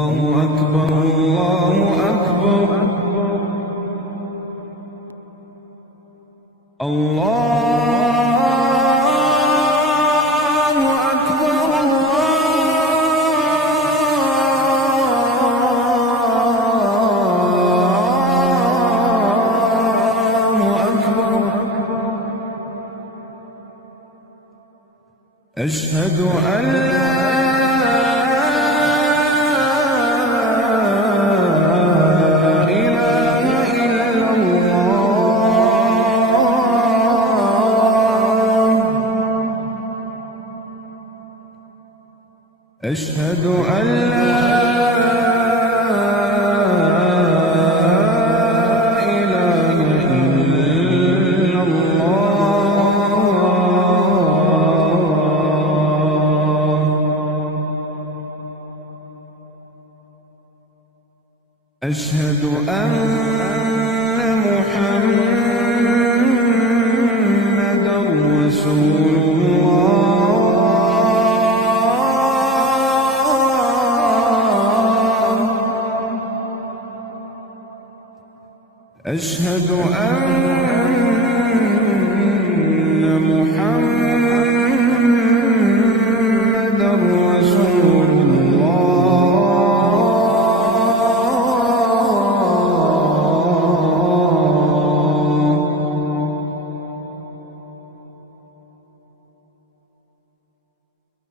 الله أكبر الله أكبر الله أكبر الله أكبر أشهد أن أشهد أن لا إله إلا الله أشهد أن محمدًا رسول الله أشهد أن محمدًا رسول الله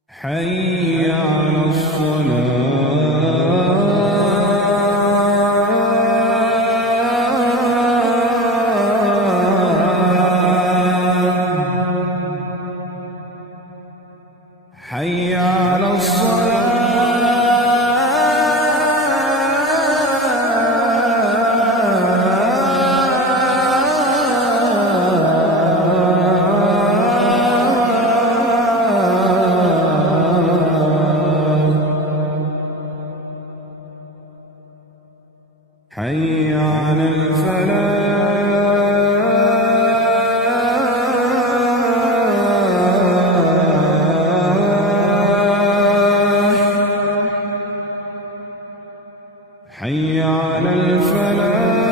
حي على حي على حي على الفلاح حي على الفلاح